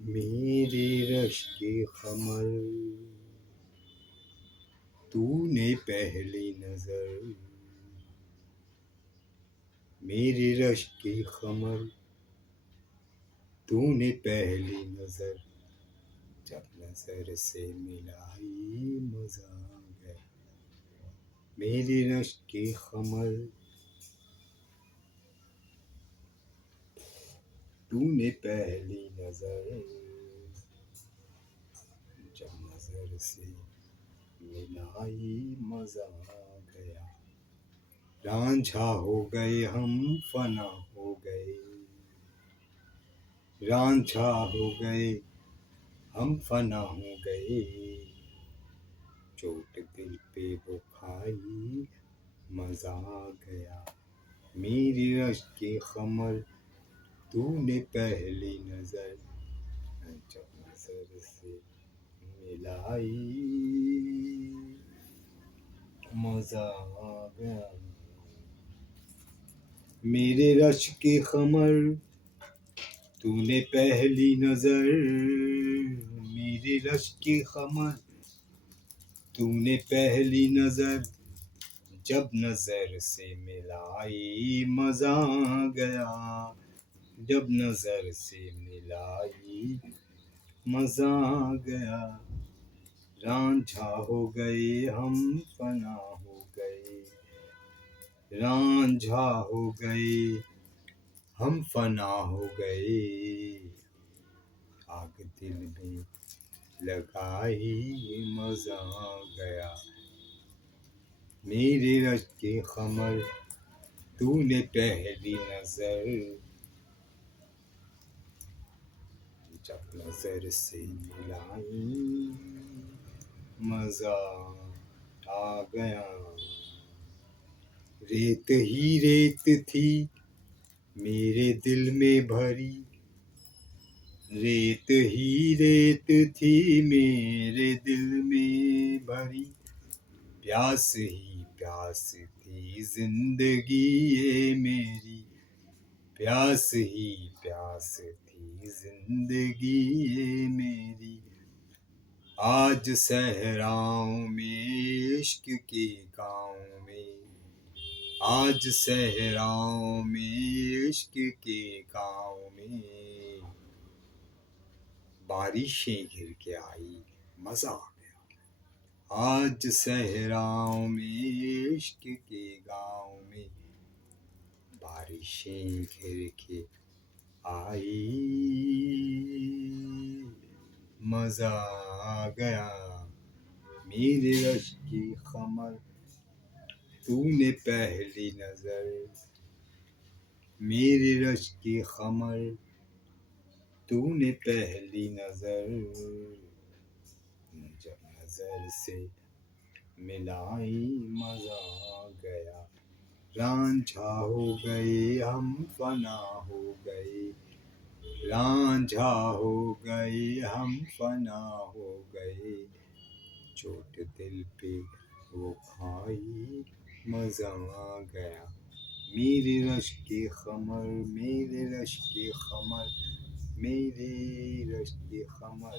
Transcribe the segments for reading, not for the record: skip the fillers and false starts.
मेरे रश के कमर तूने पहली नजर, मेरे रश के कमर तूने पहली नजर, जब नजर से मिलाई मजा आ गया। मेरे रश के कमर तूने पहली नजर, जब नजर से मिलाई मजा आ गया। रांझा हो गए हम फना हो गए, रांझा हो गए हम फना हो गए। चोट दिल पे वो खाई मजा आ गया। मेरी रश के कमर तूने पहली नजर, जब नजर से मिलाई मजा आ गया। मेरे रश के कमर तूने पहली नजर, मेरे रश के कमर तूने पहली नजर, जब नजर से मिलाई मजा आ गया। जब नजर से मिलाई मजा आ गया। रांझा हो गए हम फना हो गए, रांझा हो गए हम फना हो गए। आग दिल में लगाई मजा आ गया। मेरे रश के कमर तूने पहली नजर, जब नजर से मिलाई मजा आ गया। रेत ही रेत थी मेरे दिल में भरी, रेत ही रेत थी मेरे दिल में भरी, प्यास ही प्यास थी जिंदगी ये मेरी, प्यास ही प्यास थी जिंदगी ये मेरी। आज सहराओं में इश्क के गाँव में, आज सहराओं में इश्क के गाँव में, बारिशें घिर के आई मजा आ गया। आज सहराओं में इश्क के गाँव में, बारिशें घिर के आई मजा आ गया। मेरे रश की खमर तूने पहली नजर, मेरे रश की खमर तूने पहली नजर, जब नजर से मिलाई मजा आ गया। रांझा हो गए हम फना हो गए, रांझा हो गए हम फना हो गए, चोट दिल पे वो खाई मजा आ गया। मेरे रश के खमर, मेरे रश के खमर, मेरे रश के Qamar.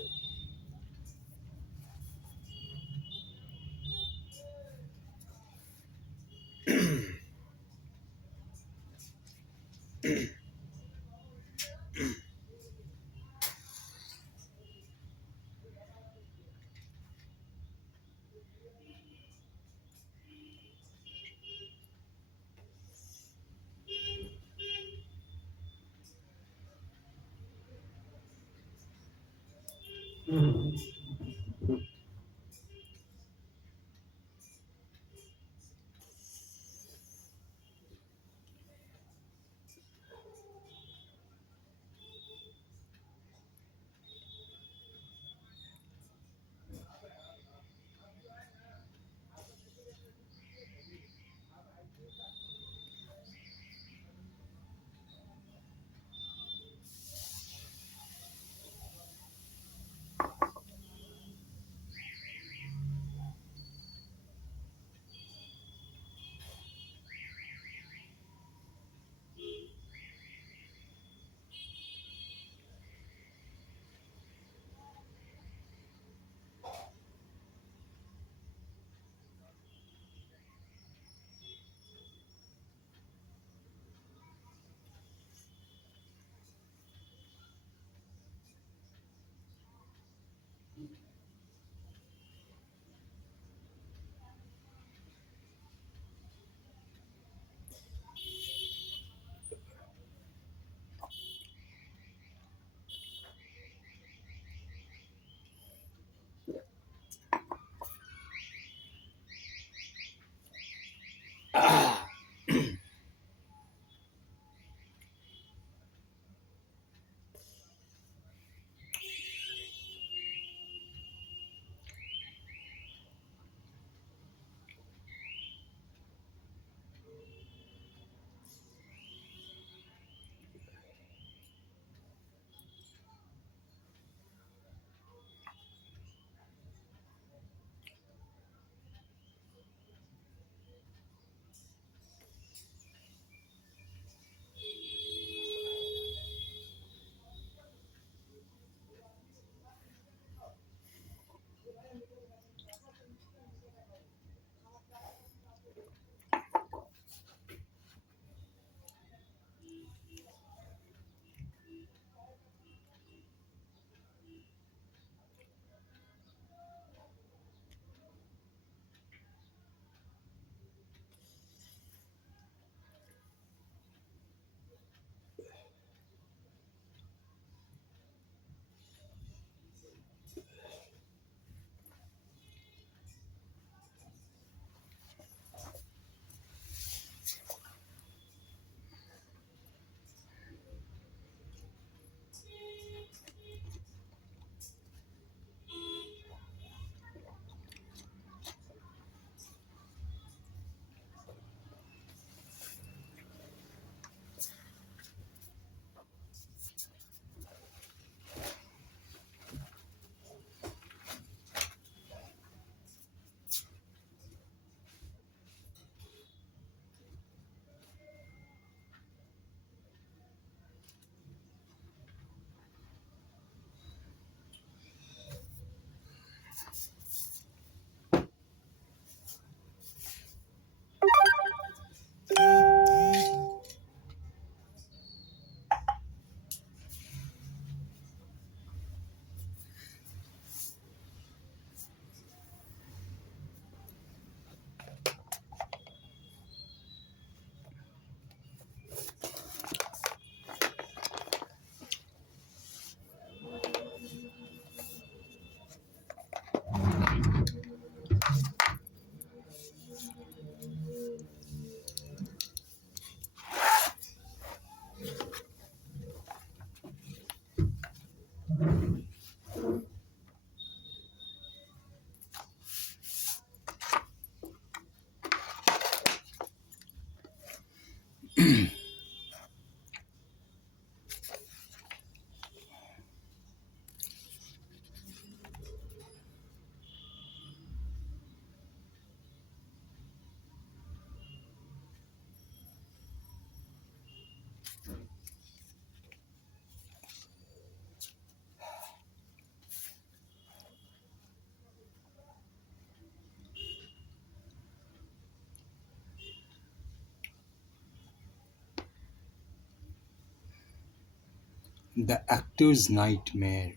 The actor's nightmare.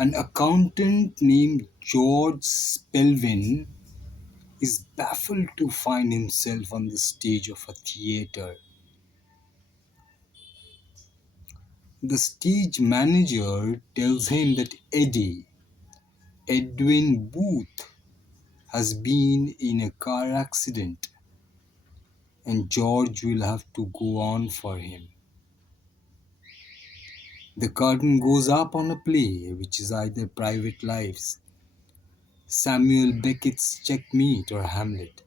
An accountant named George Spelvin is baffled to find himself on the stage of a theater. The stage manager tells him that Edwin Booth, has been in a car accident and George will have to go on for him. The curtain goes up on a play which is either Private Lives, Samuel Beckett's Checkmate, or Hamlet.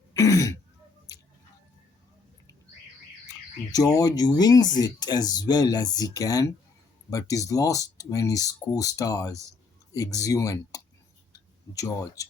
George wings it as well as he can, but is lost when his co-stars exeunt George.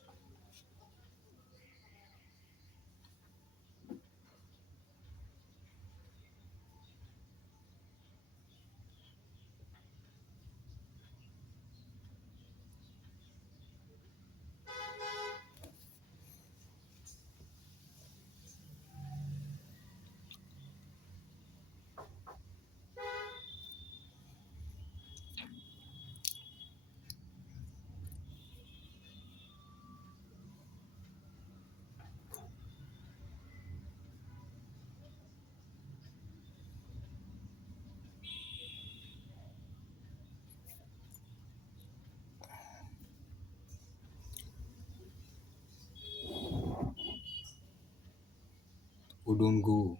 Oh, don't go.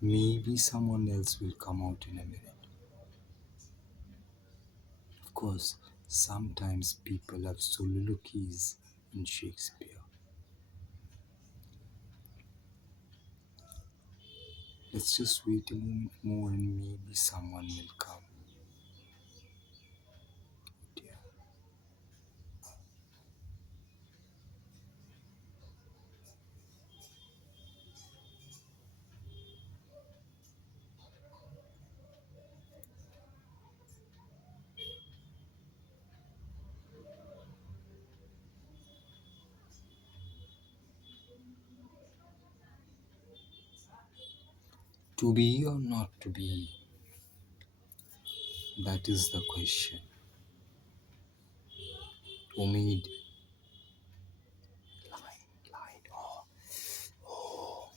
Maybe someone else will come out in a minute. Of course, sometimes people have soliloquies in Shakespeare. Let's just wait a moment more and maybe someone will come. Dear. To be or not to be? That is the question. Omid, line. Oh,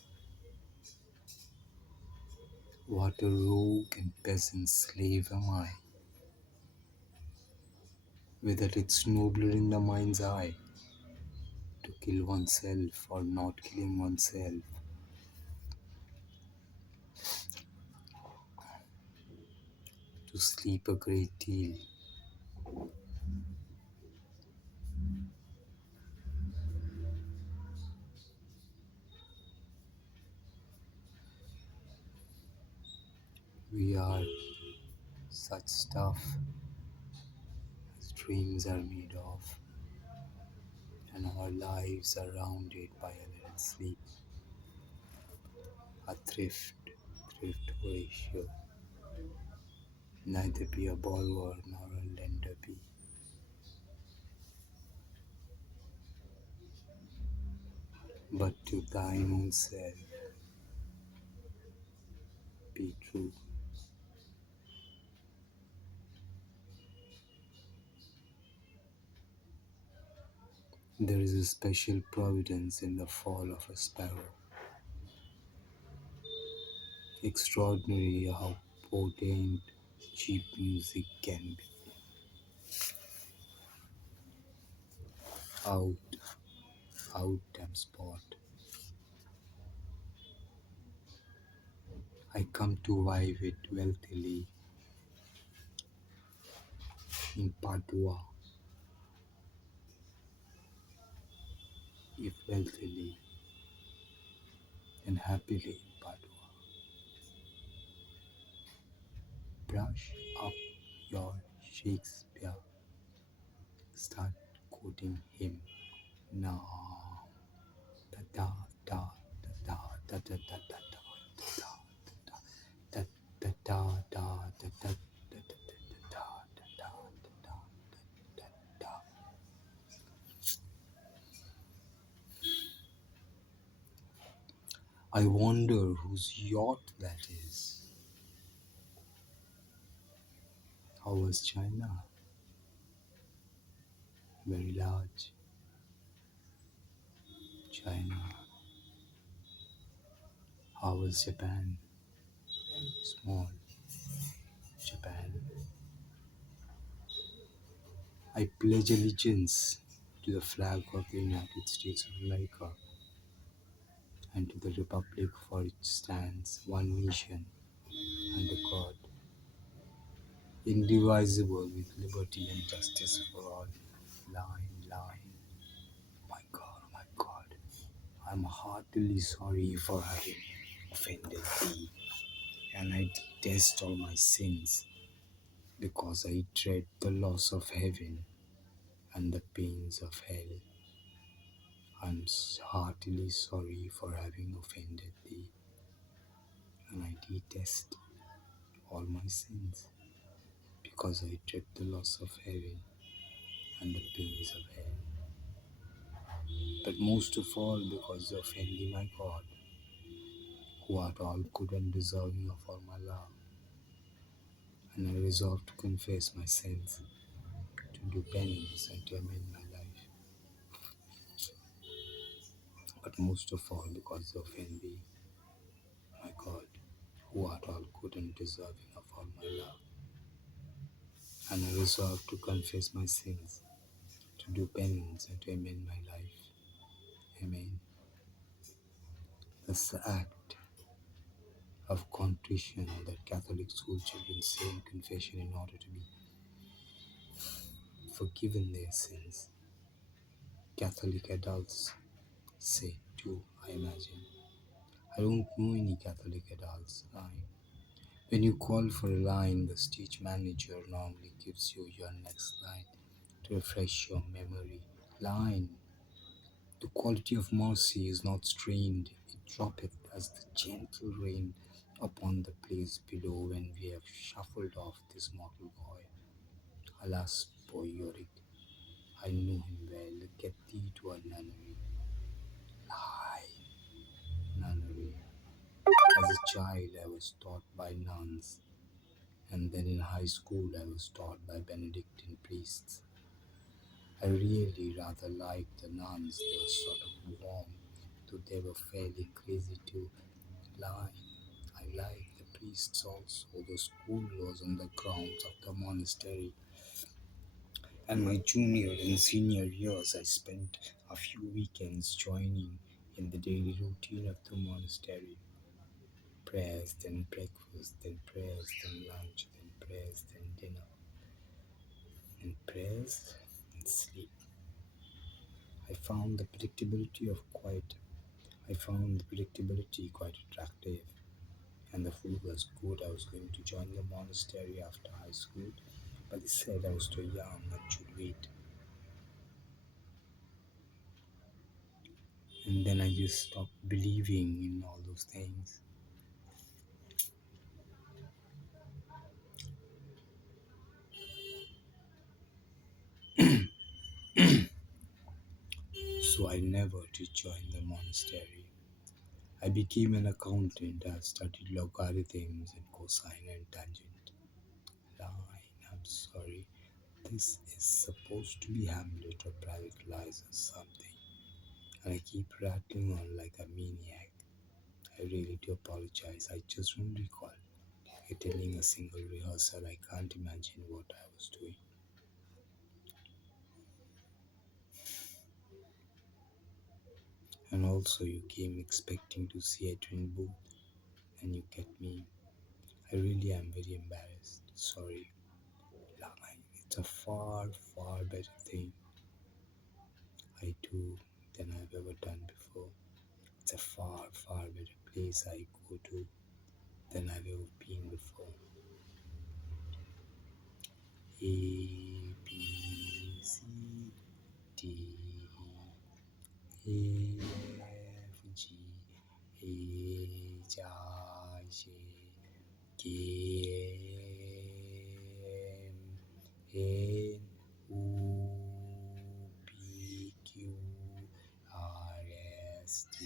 what a rogue and peasant slave am I. Whether it's nobler in the mind's eye to kill oneself or not killing oneself, to sleep a great deal. We are such stuff as dreams are made of, and our lives are rounded by a little sleep, a thrift ratio. Neither be a borrower nor a lender be. But to thine own self be true. There is a special providence in the fall of a sparrow. Extraordinary how potent cheap music can be. Out, damn spot. I come to vive it wealthily in Padua, if wealthily and happily in Padua. Brush up your Shakespeare. Start quoting him now. Da da da da da da da da da da da da da da da da I wonder whose yacht that is. How was China? Very large. China. How was Japan? Very small. Japan. I pledge allegiance to the flag of the United States of America and to the republic for which stands one nation under God, indivisible with liberty and justice for all. Line, line. My God, my God. I'm heartily sorry for having offended thee, and I detest all my sins, because I dread the loss of heaven and the pains of hell. I'm heartily sorry for having offended thee, and I detest all my sins, because I dread the loss of heaven and the pains of hell. But most of all, because of offending my God, who art all good and deserving of all my love, and I resolve to confess my sins, to do penance, and to amend my life. But most of all, because of offend thee, my God, who art all good and deserving of all my love, and I resolve to confess my sins, to do penance, and to amend my life. Amen. That's the act of contrition that Catholic school children say in confession in order to be forgiven their sins. Catholic adults say too, I imagine. I don't know any Catholic adults. When you call for a line, the stage manager normally gives you your next line to refresh your memory. Line. The quality of mercy is not strained, it droppeth as the gentle rain upon the place below when we have shuffled off this mortal coil. Alas, poor Yorick, I knew him well. Get thee to a nunnery. Lie, nunnery. As a child, I was taught by nuns, and then in high school, I was taught by Benedictine priests. I really rather liked the nuns. They were sort of warm, though they were fairly crazy to lie. I liked the priests also. The school was on the grounds of the monastery, and my junior and senior years I spent a few weekends joining in the daily routine of the monastery. Prayers, then breakfast, then prayers, then lunch, then prayers, then dinner, and prayers and sleep. I found the predictability quite attractive, and the food was good. I was going to join the monastery after high school, but they said I was too young and should wait. And then I just stopped believing in all those things. So I never did join the monastery. I became an accountant. I studied logarithms and cosine and tangent. Line, I'm sorry. This is supposed to be Hamlet or Private Lies or something, and I keep rattling on like a maniac. I really do apologize. I just don't recall attending a single rehearsal. I can't imagine what I was doing. And also, you came expecting to see Adrian Booth, and you get me. I really am very embarrassed. Sorry. Line. It's a far, far better thing I do than I've ever done before. It's a far, far better place I go to than I've ever been before. A, B, C, D, E, F, G, H, I, J, K, L, N, O, P, Q, R, S, T.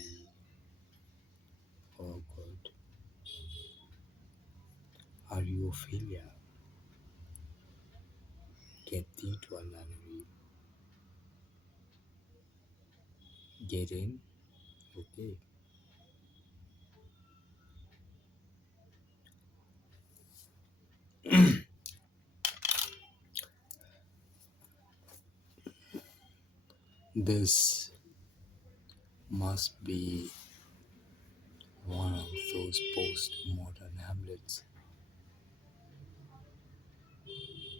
bibliophilia cathedral. Get in? Okay. This must be one of those postmodern hamlets.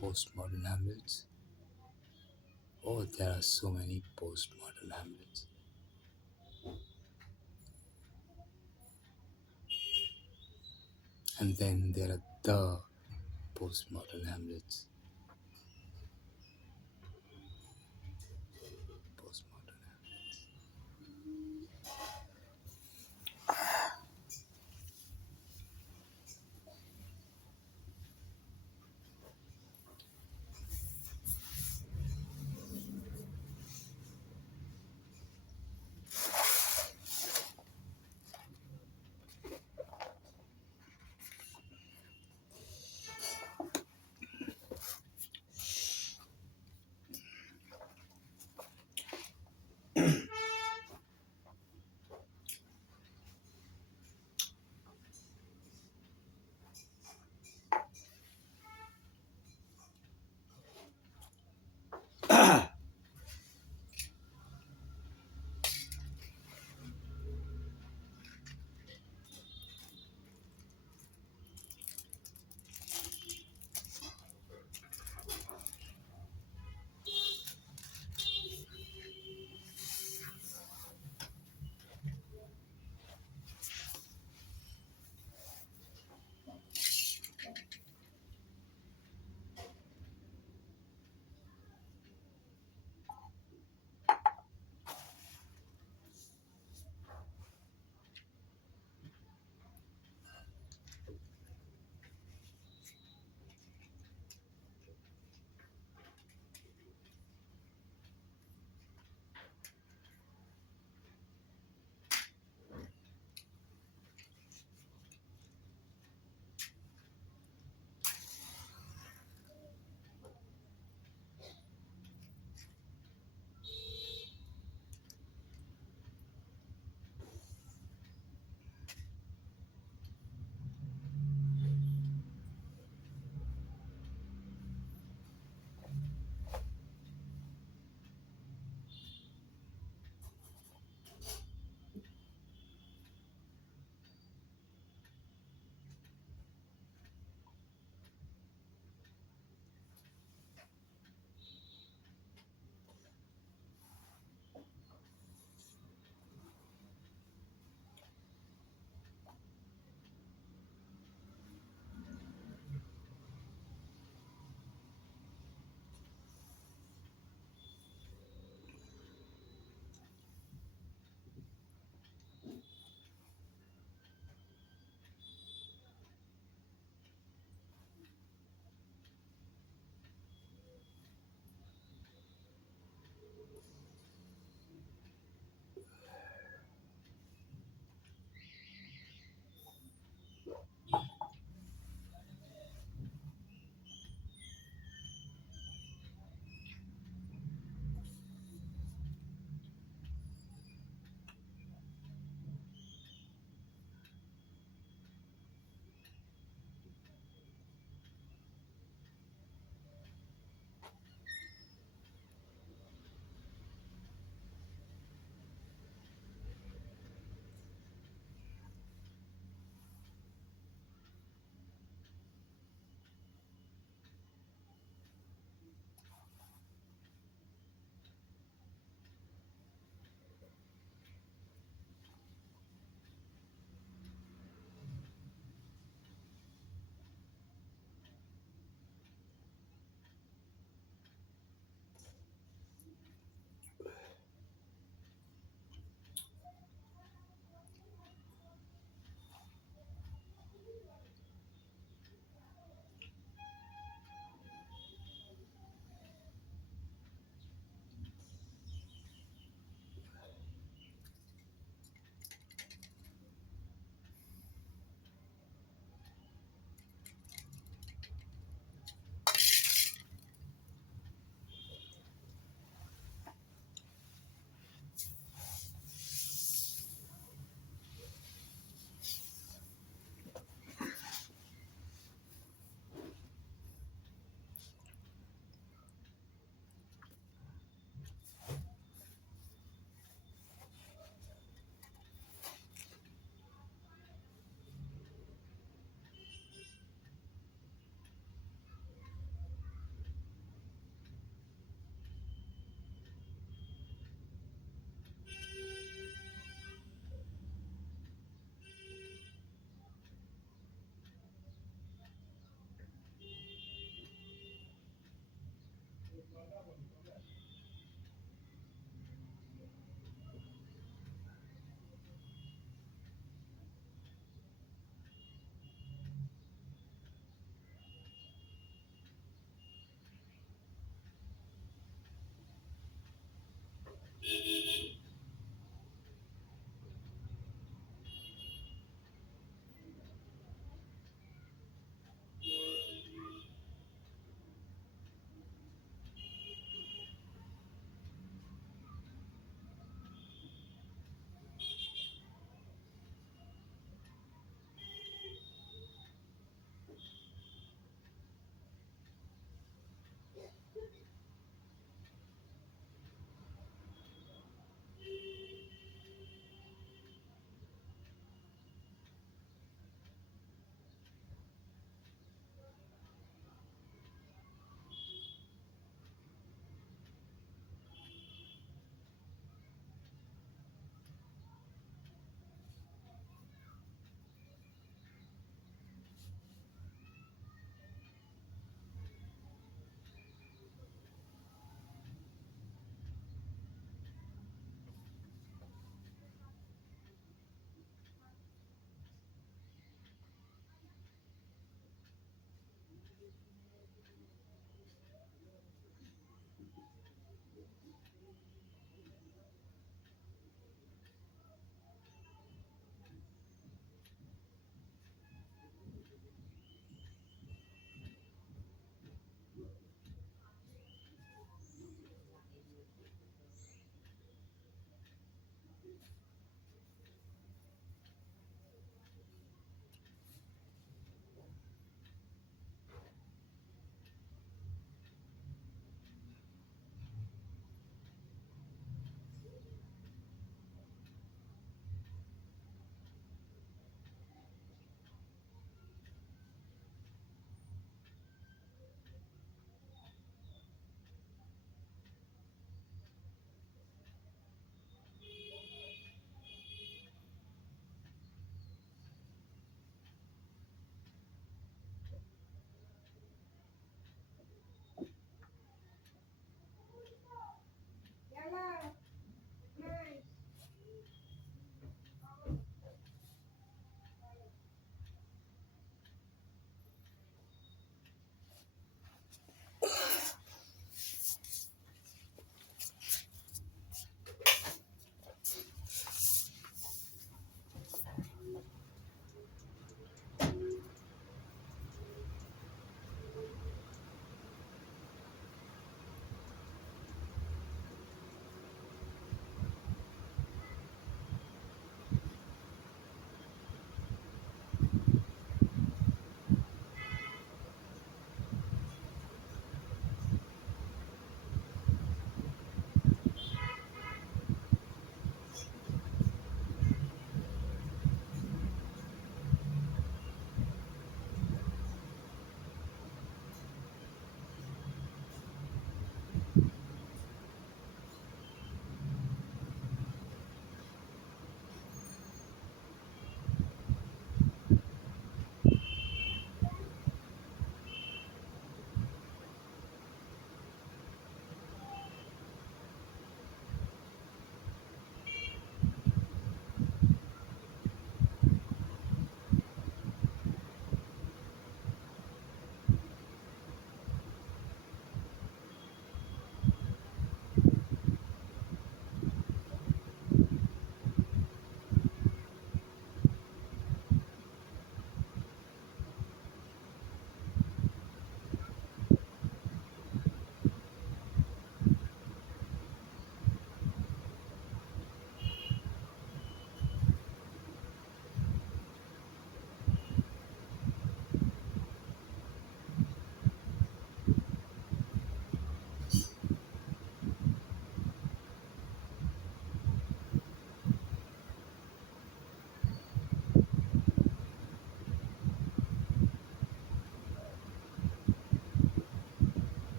Postmodern hamlets? Oh, there are so many postmodern hamlets. And then there are the postmodern hamlets. Postmodern hamlets.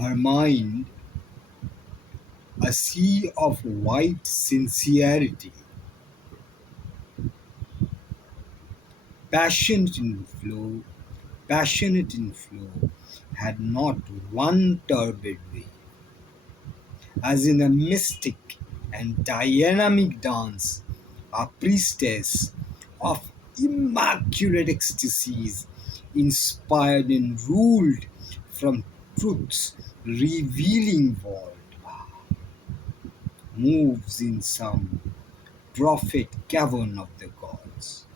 Her mind, a sea of white sincerity, passionate in flow, passionate in flow, had not one turbid wave, as in a mystic and dynamic dance, a priestess of immaculate ecstasies, inspired and ruled from truth's revealing vault, moves in some prophet cavern of the gods,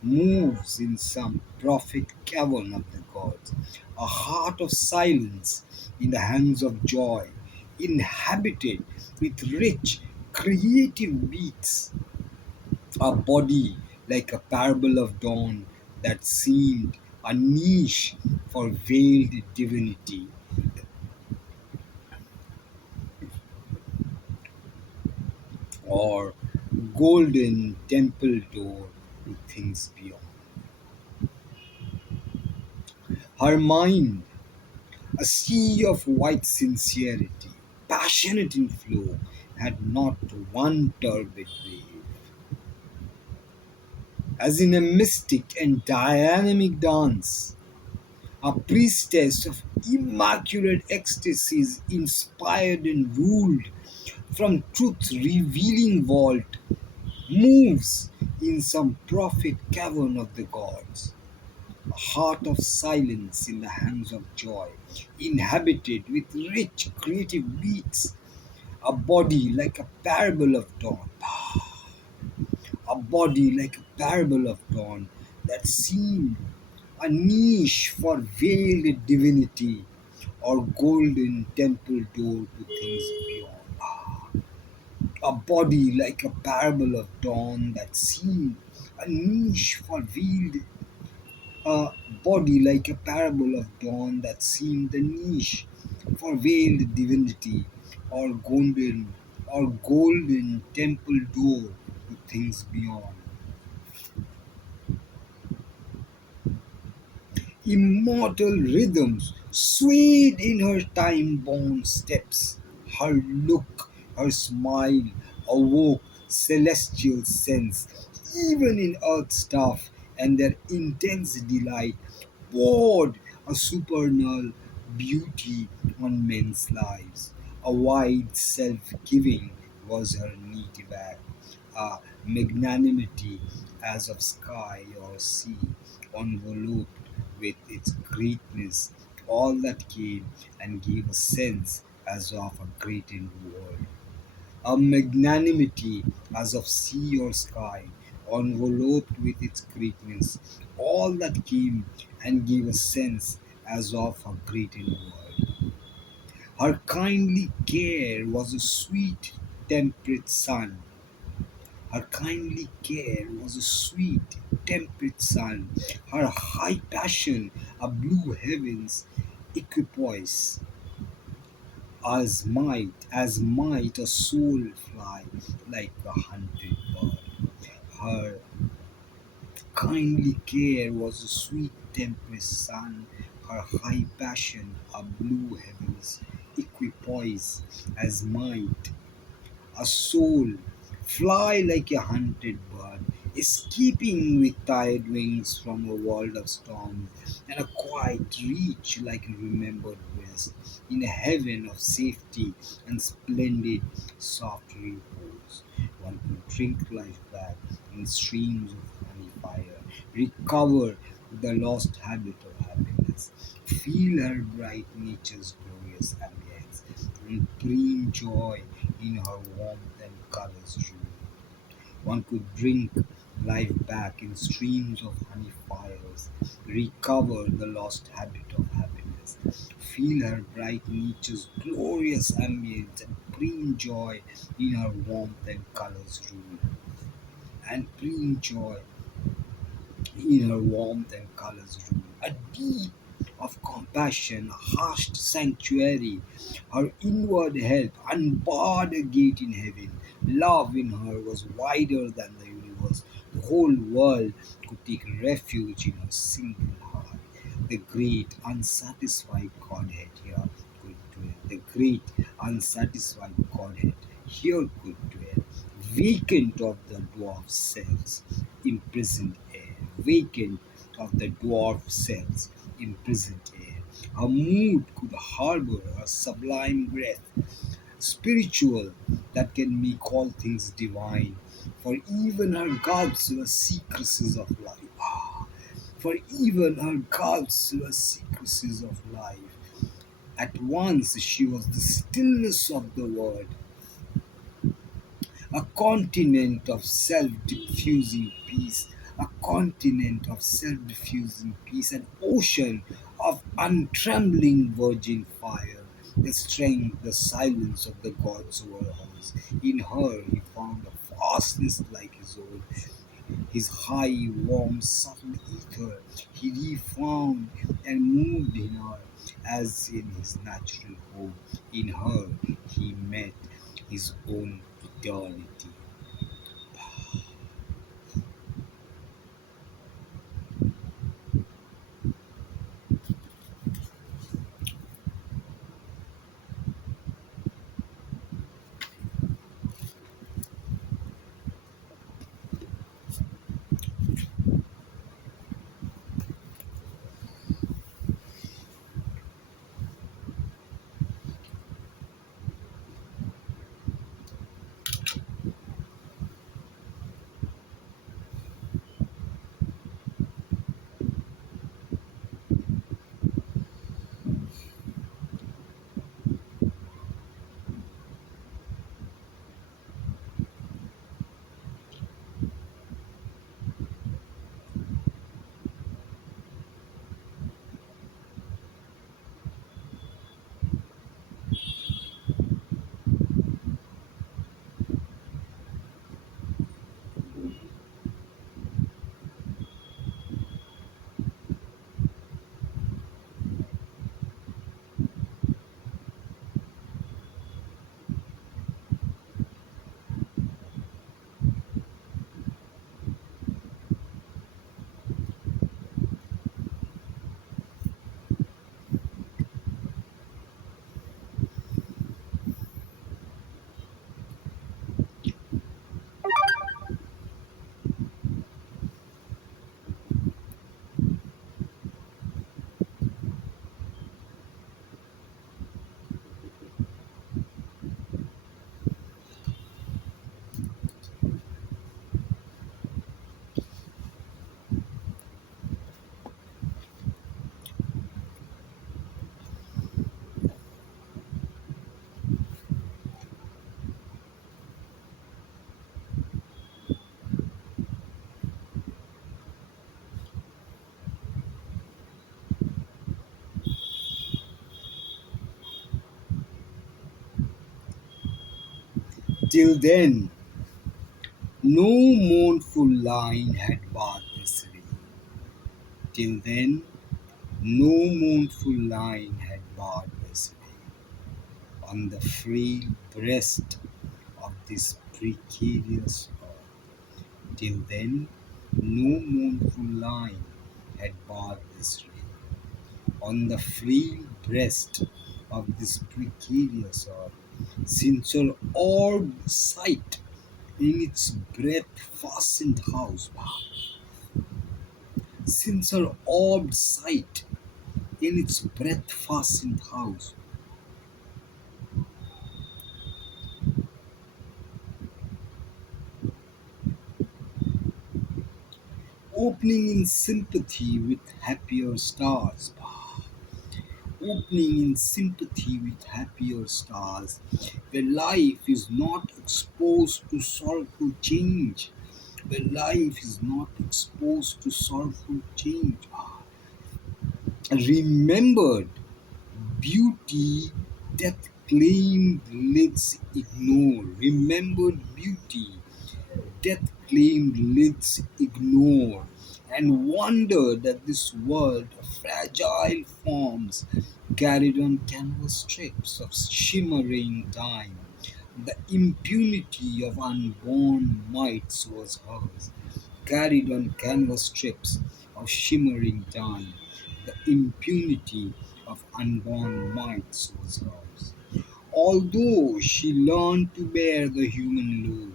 moves in some prophet cavern of the gods, a heart of silence in the hands of joy, inhabited with rich creative beats, a body like a parable of dawn that seemed a niche for veiled divinity, or golden temple door to things beyond. Her mind, a sea of white sincerity, passionate in flow, had not one turbid wave. As in a mystic and dynamic dance, a priestess of immaculate ecstasies, inspired and ruled from truth's revealing vault, moves in some prophet cavern of the gods, a heart of silence in the hands of joy, inhabited with rich creative beats, a body like a parable of dawn, a body like a parable of dawn that seemed a niche for veiled divinity or golden temple door to things beyond. A body like a parable of dawn that seemed a niche for veiled a body like a parable of dawn that seemed the niche for veiled divinity or golden temple door to things beyond. Immortal rhythms swayed in her time born steps. Her look, her smile awoke celestial sense, even in earth stuff, and their intense delight poured a supernal beauty on men's lives. A wide self giving was her native act, a magnanimity as of sky or sea, enveloped with its greatness, all that came and gave a sense as of a greatened world. A magnanimity as of sea or sky, enveloped with its greatness, all that came and gave a sense as of a greatened world. Her kindly care was a sweet, temperate sun. Her kindly care was a sweet, temperate sun. Her high passion, a blue heaven's equipoise, as might a soul fly like a hunted bird. Her kindly care was a sweet, temperate sun. Her high passion, a blue heaven's equipoise, as might a soul, fly like a hunted bird, escaping with tired wings from a world of storms, and a quiet reach like a remembered rest in a heaven of safety and splendid soft repose. One could drink life back in streams of honey fire, recover the lost habit of happiness, feel her bright nature's glorious ambience, and bring joy in her warmth and colors too. One could drink life back in streams of honey fires, recover the lost habit of happiness, feel her bright nature's glorious ambience, and bring joy in her warmth and colors rule, and bring joy in her warmth and colors rule. A deep of compassion, hushed sanctuary, her inward help unbarred a gate in heaven. Love in her was wider than the universe. The whole world could take refuge in her single heart. The great unsatisfied Godhead here could dwell. the great unsatisfied Godhead here could dwell, vacant of the dwarf cells, imprisoned air, vacant of the dwarf cells, imprisoned air. Her mood could harbor a sublime breath, spiritual, that can make all things divine. For even her gulps were secrecies of life. For even her gulps were secrecies of life. At once she was the stillness of the world, a continent of self diffusing peace, a continent of self diffusing peace, an ocean of untrembling virgin fire. The strength, the silence of the gods were hers. In her he found a vastness like his own. His high, warm, subtle ether he refound and moved in her as in his natural home. In her he met his own eternity. Till then, no mournful line had barred this ray. Till then, no mournful line had barred this ray. On the frail breast of this precarious earth. Till then, no mournful line had barred this ray. On the frail breast of this precarious earth, since her orbed sight in its breath fastened house, since her orbed sight in its breath fastened house, opening in sympathy with happier stars, opening in sympathy with happier stars, where life is not exposed to sorrowful change, where life is not exposed to sorrowful change. Remembered beauty, death claimed lids ignore. Remembered beauty, death claimed lids ignore. And wonder that this world of fragile forms carried on canvas strips of shimmering time. The impunity of unborn mites was hers, carried on canvas strips of shimmering time. The impunity of unborn mites was hers. Although she learned to bear the human load,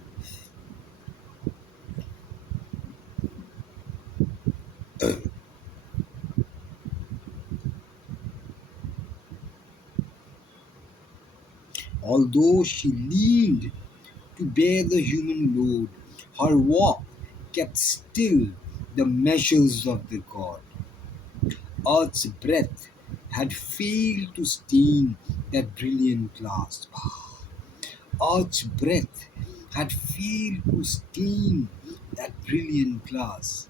although she leaned to bear the human load, her walk kept still the measures of the god. Earth's breath had failed to stain that brilliant glass. Earth's breath had failed to stain that brilliant glass,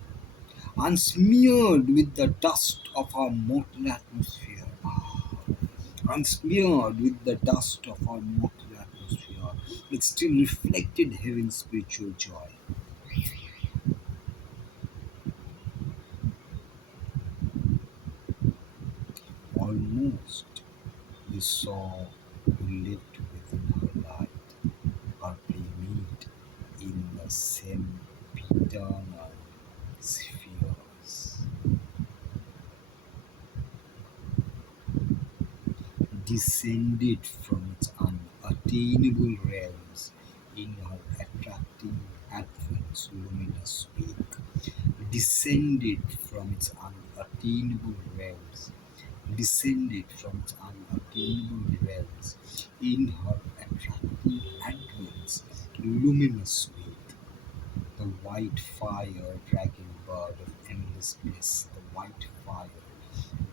unsmeared with the dust of our mortal atmosphere. Unsmeared with the dust of our mortal atmosphere, it still reflected heaven's spiritual joy. Almost we saw who lived within her light, our playmate in the sempiternal spheres, descended from its unattainable realms in her attracting advent's luminous wake, descended from its unattainable realms, descended from its unattainable realms in her attracting advent's luminous wake. The white fire dragging bird of endless bliss, the white fire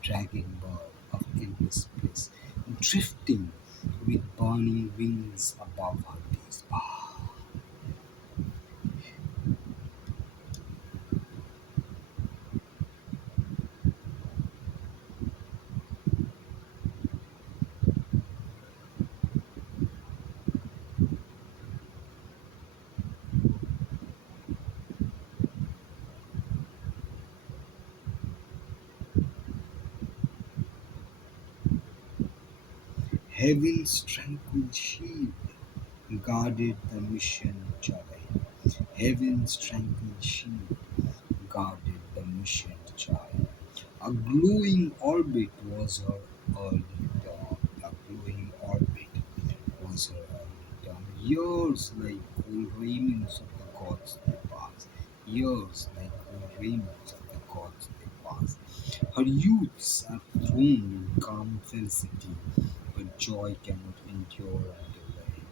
dragging bird of endless bliss, drifting with burning wings above her days. Heaven's tranquil shield guarded the mission joy. Heaven's tranquil shield guarded the mission child. A glowing orbit was her early dawn. A glowing orbit was her early dawn. Years like cold raiments of the gods they pass. Years like cold raiments of the gods they pass. Her youths are thrown in calm felicity, but joy cannot endure until the end.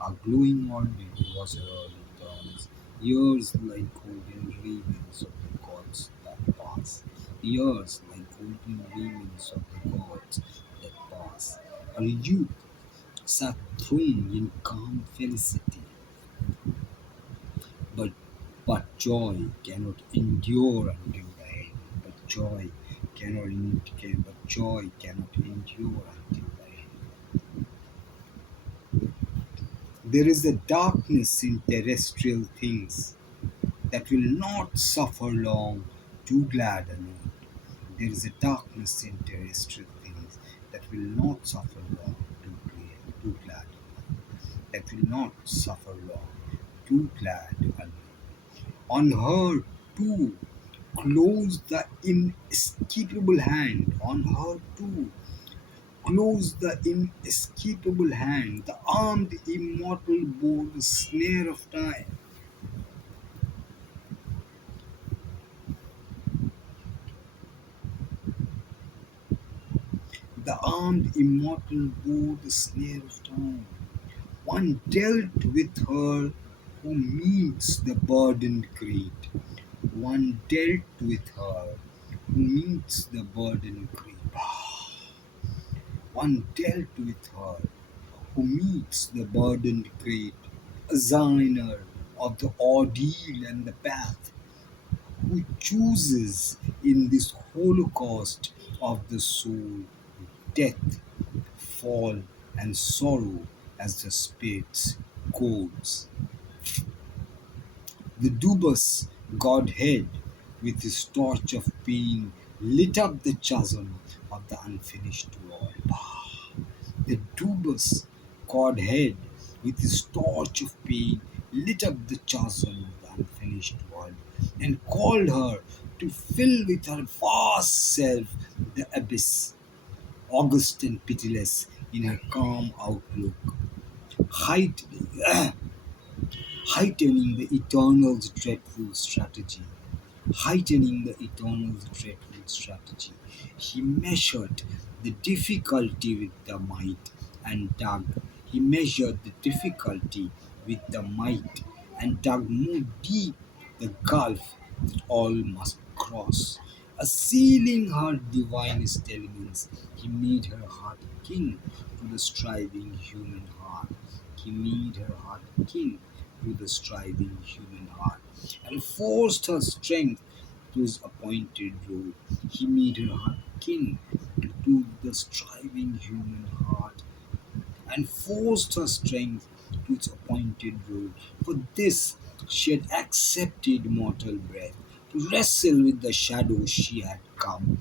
A glowing orbit was her early dawns, years like golden raiments of the gods that pass, years like golden raiments of the gods that pass. Her youth sat throned in calm felicity, but joy cannot endure until the end. But joy cannot endure until the end. There is a darkness in terrestrial things that will not suffer long, too glad alone. There is a darkness in terrestrial things that will not suffer long, too glad alone. That will not suffer long, too glad alone. On her too closed the inescapable hand. On her too closed the inescapable hand. The armed immortal bore the snare of time. The armed immortal bore the snare of time. One dealt with her who meets the burdened great. One dealt with her who meets the burdened great. One dealt with her who meets the burdened great. A designer of the ordeal and the path, who chooses in this holocaust of the soul death, fall, and sorrow as the spirit's codes. The dubious Godhead, with his torch of pain, lit up the chasm of the unfinished world. The dubious Godhead, with his torch of pain, lit up the chasm of the unfinished world, and called her to fill with her vast self the abyss. August and pitiless, in her calm outlook, heightening, heightening the Eternal's dreadful strategy. Heightening the Eternal's dreadful strategy. He measured the difficulty with the might and dug. He measured the difficulty with the might and dug more deep the gulf that all must cross. Sealing her divinest elements, he made her heart kin to the striving human heart. He made her heart kin to the striving human heart and forced her strength to his appointed role. He made her heart kin to the striving human heart and forced her strength to its appointed role. For this she had accepted mortal breath, to wrestle with the shadows she had come,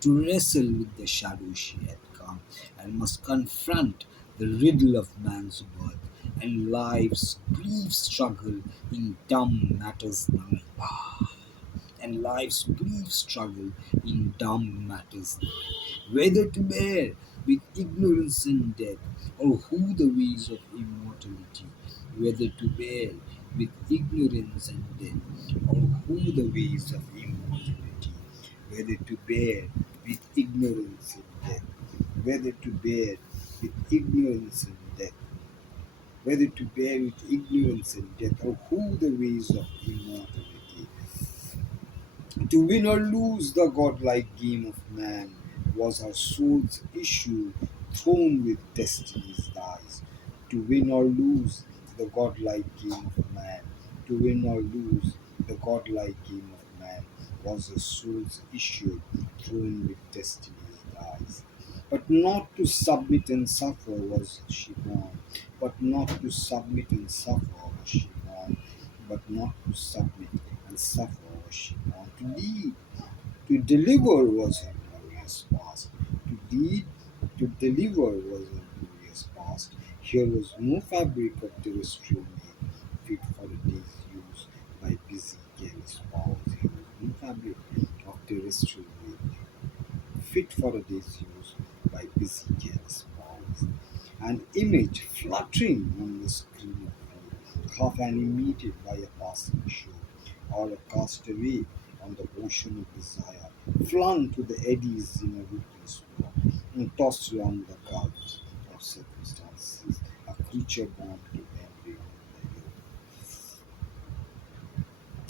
to wrestle with the shadows she had come, and must confront the riddle of man's birth and life's brief struggle in dumb matters nigh. And life's brief struggle in dumb matters nigh. Whether to bear with ignorance and death, or who the ways of immortality, whether to bear with ignorance and death, or who the ways of immortality, whether to bear with ignorance and death, whether to bear with ignorance and death, whether to bear with ignorance and death, or who the ways of immortality. To win or lose the godlike game of man was her soul's issue, thrown with destiny's dice. To win or lose the godlike game of man, to win or lose the godlike game of man was her soul's issue, thrown with destiny's dice. But not to submit and suffer was she born, but not to submit and suffer was she born, but not to submit and suffer was she born. To lead, to deliver was her glorious past. To lead, to deliver was her glorious past. Here was no fabric of terrestrial made, fit for a day's use by busy, careless powers. Here was no fabric of terrestrial made, fit for a day's use by busy, careless powers. An image fluttering on the screen of view, half animated by a passing show, or a castaway on the ocean of desire, flung to the eddies in a ruthless war, and tossed around the gulfs of circumstances, a creature born to bend beyond the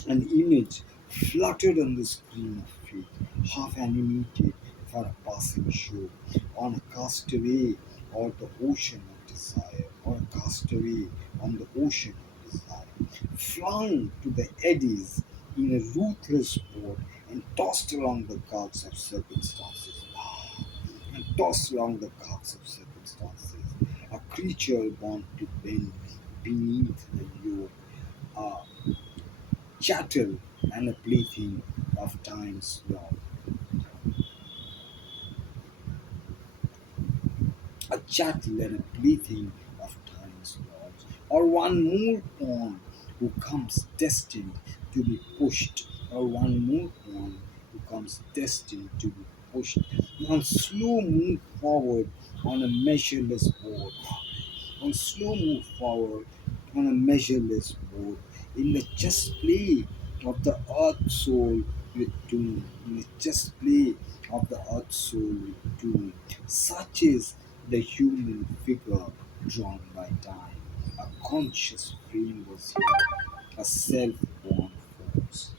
yoke. An image fluttered on the screen of fate, half animated for a passing show, on a castaway or the ocean of desire, or a castaway on the ocean of desire, flung to the eddies in a ruthless sport and tossed along the gulfs of circumstances, and tossed along the gulfs of circumstances, a creature born to bend beneath the yoke, a chattel and a plaything of time's law, a chattel and a plaything of time's laws, or one more pawn who comes destined to be pushed, or one more pawn who comes destined to be pushed, one slow move forward on a measureless board, on slow move forward on a measureless board, in the chess play of the earth soul with doom, in the chess play of the earth soul with doom. Such is the human figure drawn by time. A conscious frame was here, a self-born force.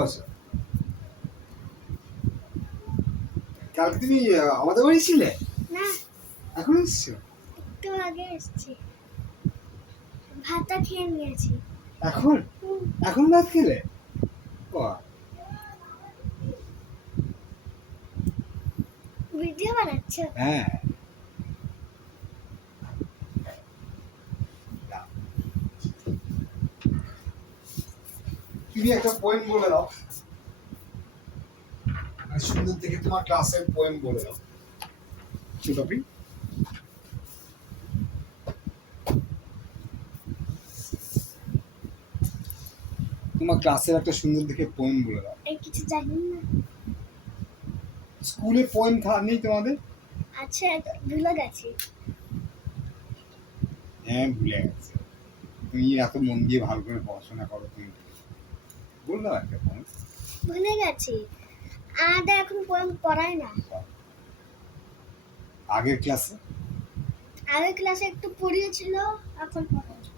বছর? কালকে তুমি আমাদের বাড়ি ছিলে? না, এখন এসছো? একটু আগে এসেছি। ভাতটা খেয়ে নিয়েছি। এখন? হুম, এখন ভাত খেলে? বাহ! ভিডিও বানাচ্ছ? হ্যাঁ। তুমি একটা পোয়েম বলে দাও। আর সুন্দর দেখে তোমার ক্লাসের পোয়েম বলে দাও। কি টপিক? তোমার ক্লাসের একটা সুন্দর দেখে পোয়েম বলে দাও। এই কিছু জানি না। স্কুলে পোয়েম নেই তোমাদের? আচ্ছা, ভুলে গেছি। হ্যাঁ, ভুলে গেছে। তুমি এত মন দিয়ে ভালো করে পড়াশোনা করো, তুমি বল দাও একটা পোয়েম। ভুলে গেছি। আমাদের এখন পোয়েম পড়ায় না। আগের ক্লাসে? আগের ক্লাসে একটু পড়িয়েছিল, এখন পড়ায় না।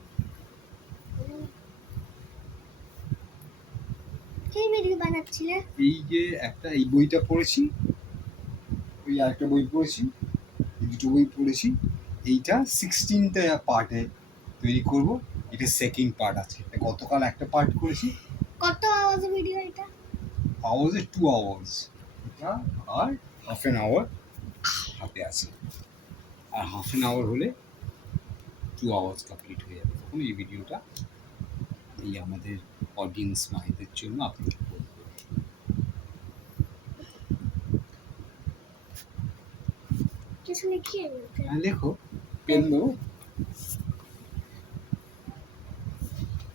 কি ভিডিও বানাচ্ছিলে? এই যে একটা এই বইটা পড়েছি, ওই আরেকটা বই পড়েছি, এই দুটো বই পড়েছি। এইটা 16টা পার্টে তৈরি করব। এটা সেকেন্ড পার্ট আছে। গতকাল একটা পার্ট করেছি। কত আওয়াজের ভিডিও এটা? আওয়াজে 2 আওয়ার্স। আর হাফ অ্যান আওয়ার হাতে আছে। আর হাফ অ্যান আওয়ার হলে 2 আওয়ার্স কমপ্লিট হয়ে যাবে। তখন এই ভিডিওটা এই আমাদের অডিয়েন্স মায়েদের জন্য আপলোড করব। কিছু লিখিয়ে নি ওকে। হ্যাঁ, লেখো। পেন দেবো?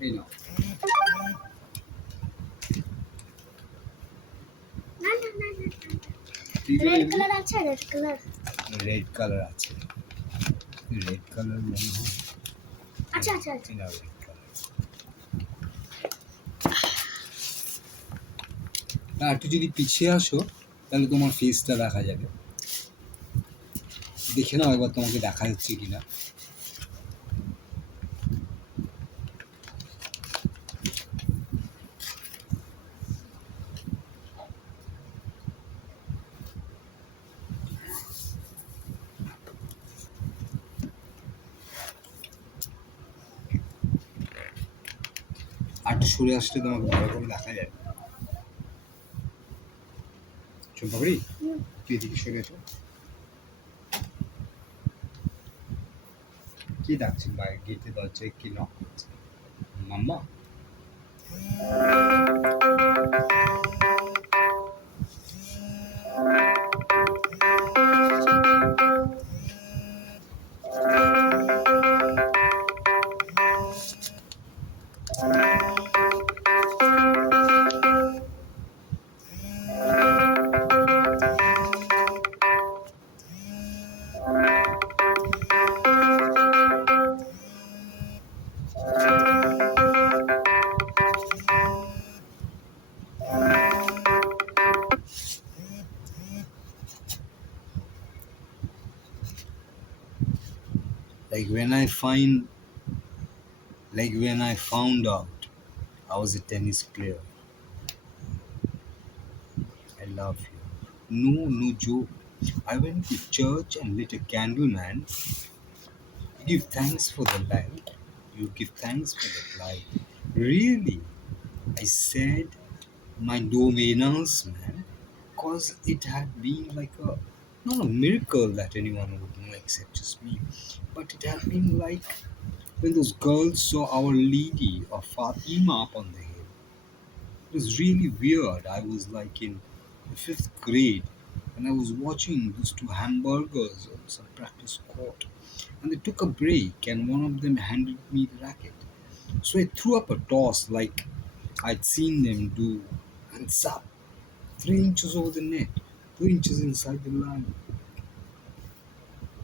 এই নাও। না না না না, রেড কালার আছে, রেড কালার। রেড কালার আছে। রেড কালার মনে হয়। আচ্ছা আচ্ছা আচ্ছা। এই নাও রেড কালার। না, একটু যদি পিছিয়ে আসো তাহলে তোমার ফেসটা দেখা যাবে। দেখে নাও একবার তোমাকে দেখা যাচ্ছে কিনা। আর একটু সরে আসলে তোমাকে ভালো করে দেখা যাবে। চম্পাকড়ি, তুই এদিকে সরে এসো। কি ডাকছেন বাইরে? গেটে দরজায় কি নক করছে? মাম্মা? Like when I find, like when I found out I was a tennis player. I love you. No, no joke. I went to church and lit a candle, man. You give thanks for the light. You give thanks for the light. Really? I said my novenas, man, because it had been like a not a miracle that anyone would know except just me, but it had been like when those girls saw Our Lady of Fatima up on the hill. It was really weird. I was like in the fifth grade and I was watching those two hamburgers on some practice court. And they took a break and one of them handed me the racket. So I threw up a toss like I'd seen them do and zap, 3 inches over the net, 2 inches inside the line.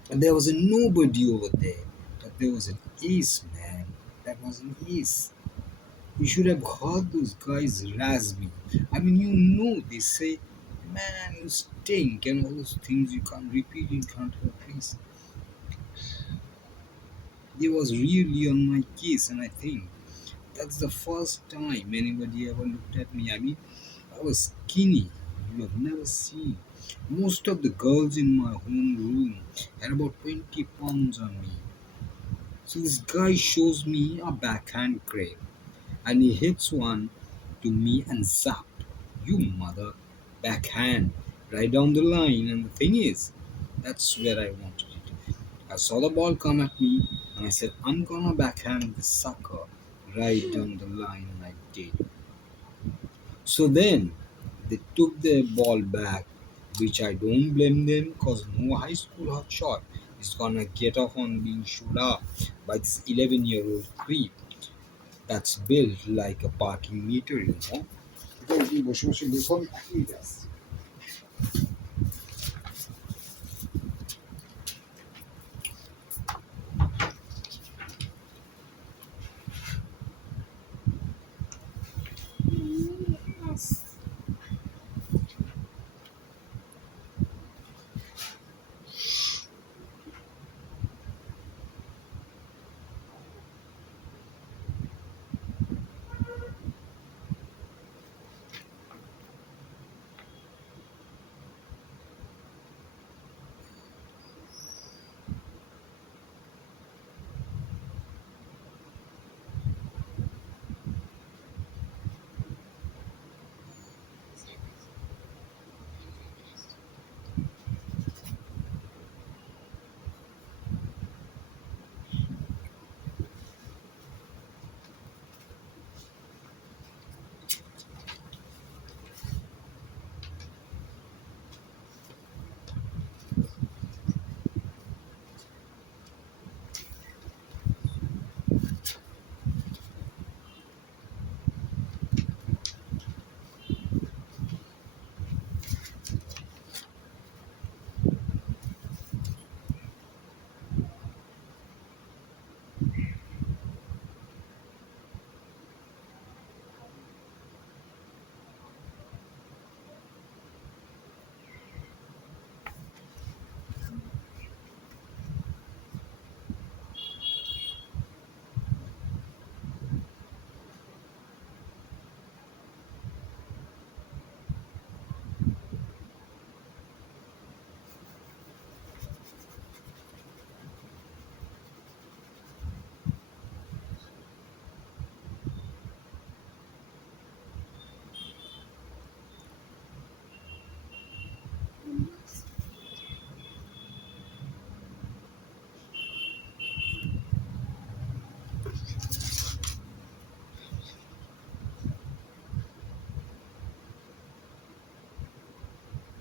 And there was a nobody over there, but there was an ace, man. That was an ace. You should have heard those guys razz me. I mean, you know, they say, man, you stink, and all those things you can't repeat in front of a place. They was really on my case, and I think That's the first time anybody ever looked at me. I mean, I was skinny. You have never seen. Most of the girls in my home room had about 20 pounds on me. So this guy shows me a backhand crave and he hits one to me and zap. You mother. Backhand. Right down the line. And the thing is, that's where I wanted it. I saw the ball come at me and I said, I'm gonna backhand this sucker right down the line, and I did. So then they took the ball back, which I don't blame them because no high school hotshot is gonna get off on being shot up by this 11-year-old creep that's built like a parking meter, you know. Yes.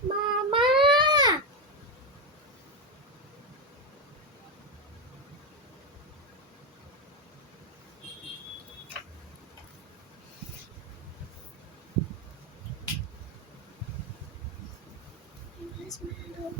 Mama! Where's my dog?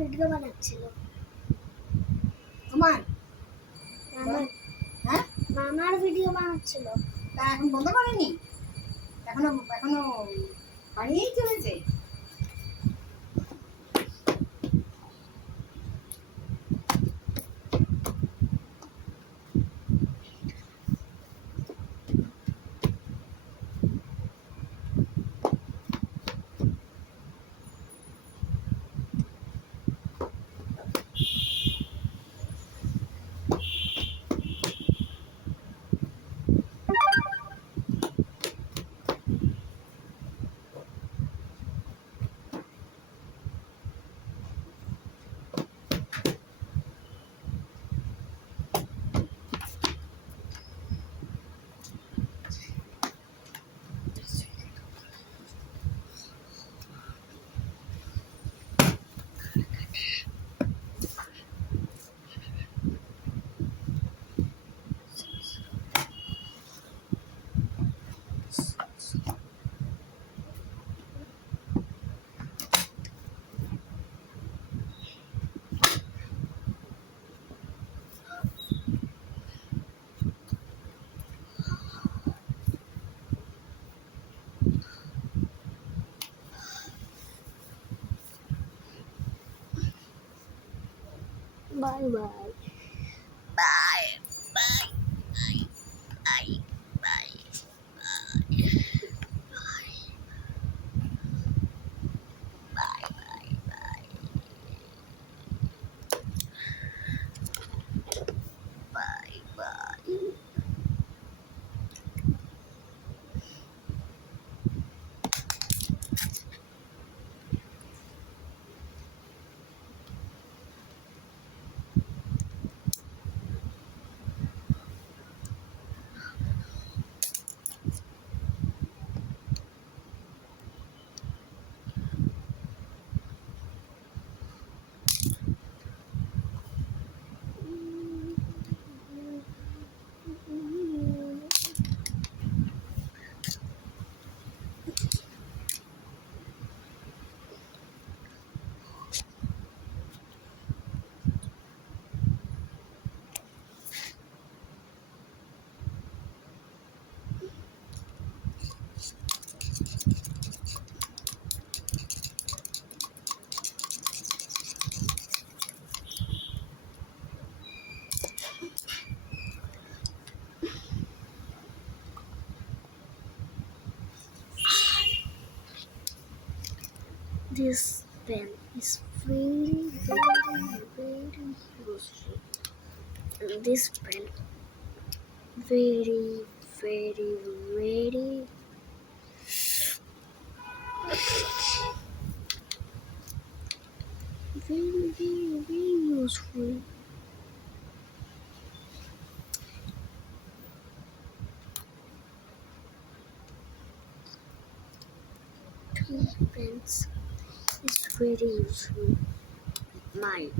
Video বানাচ্ছিল। তোমার মামার হ্যাঁ মামার video বানাচ্ছিল। তা এখন বন্ধ করেনি, এখনো এখনো বাড়িয়েই চলেছে। Bye bye. This pen is very, very, very useful. This pen very, very, very very, very, very useful. Two pens is very useful. Mine.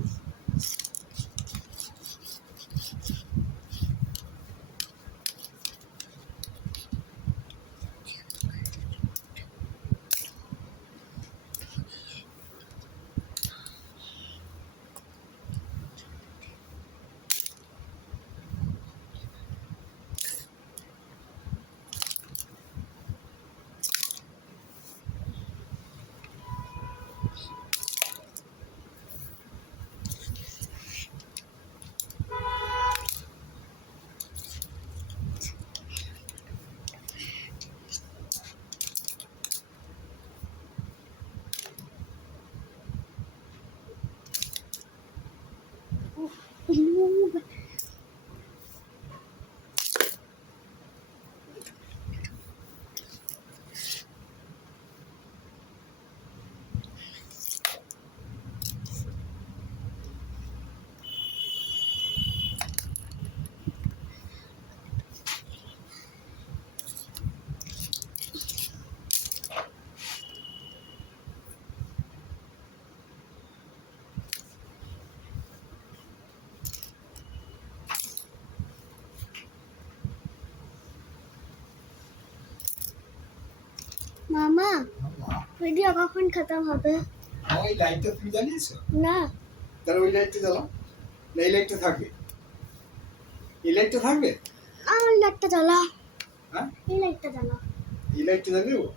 Noob. মামা ভিডিও কখন খতম হবে? আমার এই লাইটটা তুমি জ্বালিয়েছো? না তাহলে ওই লাইটটা জ্বালাও। না এই লাইটটা থাকবে? এই লাইটটা থাকবে? আমার লাইটটা জ্বালা হ্যাঁ এই লাইটটা জ্বালা এই লাইটটা জ্বালিয়ে দেবো?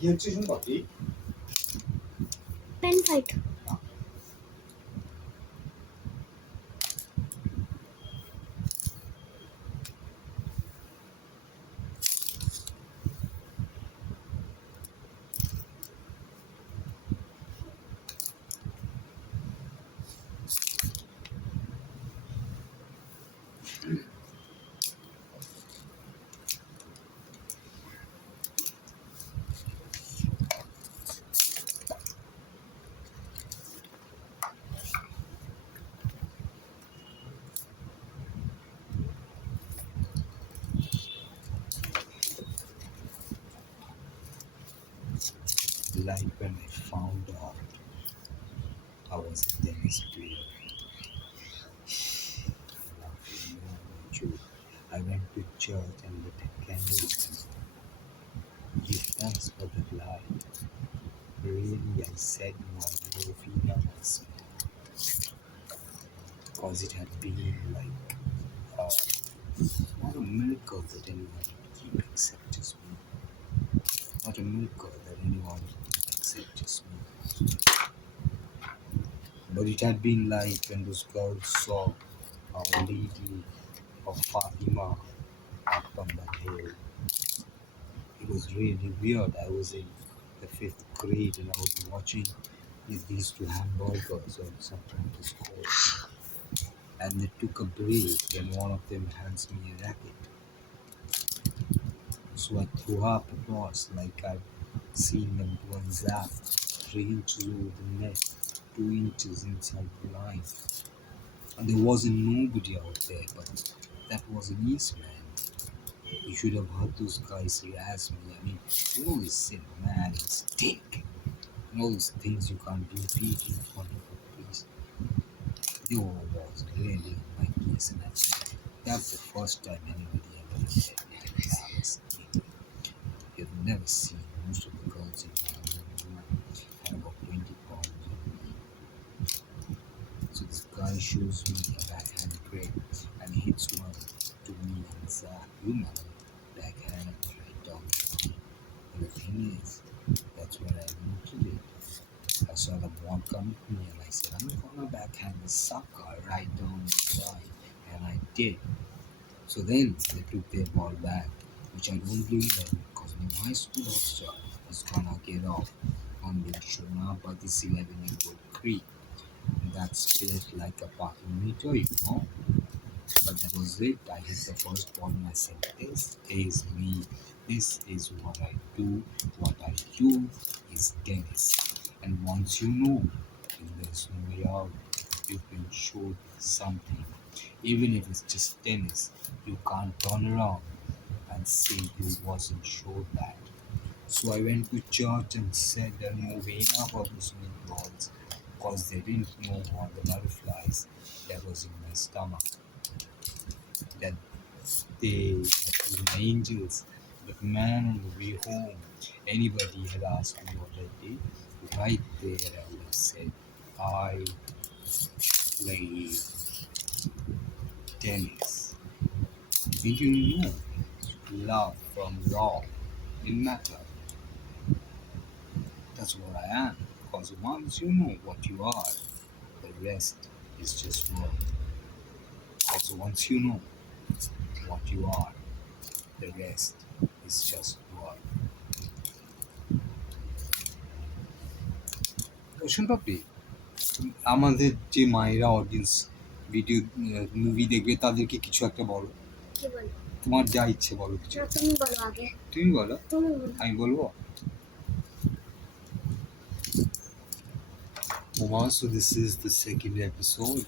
কি হচ্ছে শুন বাপি? Pen fight Like when I found out I was a tennis player. I went to church and lit a candle and give thanks for the light. Really, I said my novena once because it had been like uh, not a miracle that anyone would keep except just me. Not a miracle that anyone would accept just me. But it had been like when those girls saw Our Lady of Fatima up on that hill. It was really weird. I was in the fifth grade and I was watching these two hamburgers on some kind of school. And they took a break and one of them hands me a racket. So I threw up across like I've seen them do on Zap, 3 inches over the net, 2 inches inside the line. And there wasn't nobody out there, but that was an Eastman. You should have heard those guys harass me. I mean, they always said, man, it stink. And all those things you can't repeat in front of a priest. They all was really my case, and I think that's the first time anybody ever said that I was stink. You've never seen most of the girls in my room had about 20 pounds on me. So this guy shows me a backhand break and hits one to me and Zach, you know, backhand right down the line. But the thing is, that's where I noted it. I saw the ball come at me and I said, I'm gonna backhand the sucker right down the line. And I did. So then they took their ball back, which I don't blame them because my school officer is gonna get off on being shown up by this 11-year-old creep. That's built like a parking meter, you know. But that was it. I hit the first ball and I said, this is me. This is what I do. What I do is tennis. And once you know, and there's no way out, you've been showed something. Even if it's just tennis, you can't turn around and say you wasn't showed that. So I went to church and said a novena for those new balls because they didn't know what the butterflies that was in my stomach. That the angels, but man on the way home, anybody had asked me what I did, right there I would have said, I play tennis. Did you know love from raw in matter? That's what I am. Because once you know what you are, the rest is just work. Because once you know what you are, the rest is just work. Ocean Papi, আমাদের যে মায়েরা audience video movie দেখবে তাদেরকে কিছু একটা বলো। কি বলবো তোমার যা ইচ্ছে বলো কিছু। না তুমি বলো আগে তুমি বলো। তুমি বলো আমি বলবো। Oma, so this is the second episode,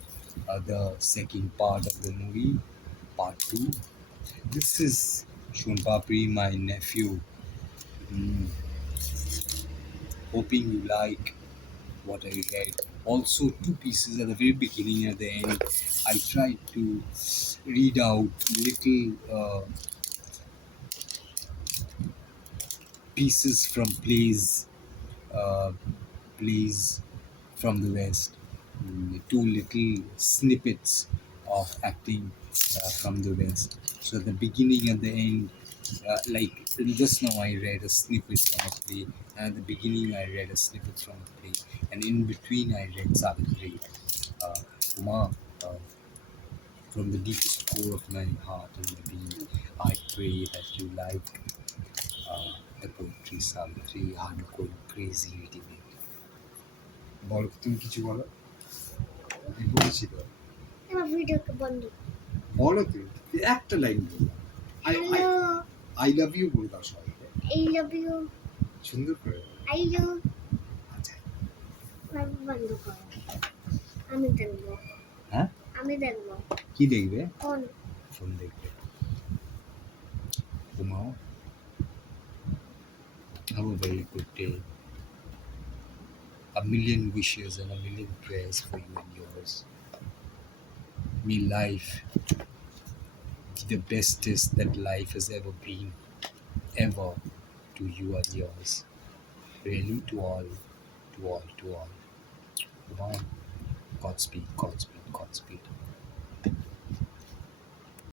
the second part of the movie, part 2. This is Shumpapri, my nephew. Mm, hoping you like what I read. Also, two pieces at the very beginning and at the end. I tried to read out little pieces from uh, plays from the West. Two little snippets of acting from the West. So at the beginning and the end, like just now I read a snippet from a play, and at the beginning I read a snippet from a play, and in between I read Savitri. Uma, uh, from the deepest core of my heart and my being, I pray that you like the poetry Savitri. I'm going crazy reading it. বলো তুমি কিছু বলো আমি বলেছি তো আমার ভিডিওকে বন্ধ বলো তুমি একটা লাইন বলো I I hello I love you বলে দাও সবাইকে আই লাভ ইউ সুন্দর করে বলো। আই লাভ আচ্ছা বন্ধ করো আমি দেখবো হ্যাঁ আমি দেখবো কি দেখবে কোন ফোন দেখবে ঘুমাও have a very good day a million wishes and a million prayers for you and yours may life be the bestest that life has ever been ever to you and yours really to all to all to all Goodbye. Godspeed, Godspeed, Godspeed.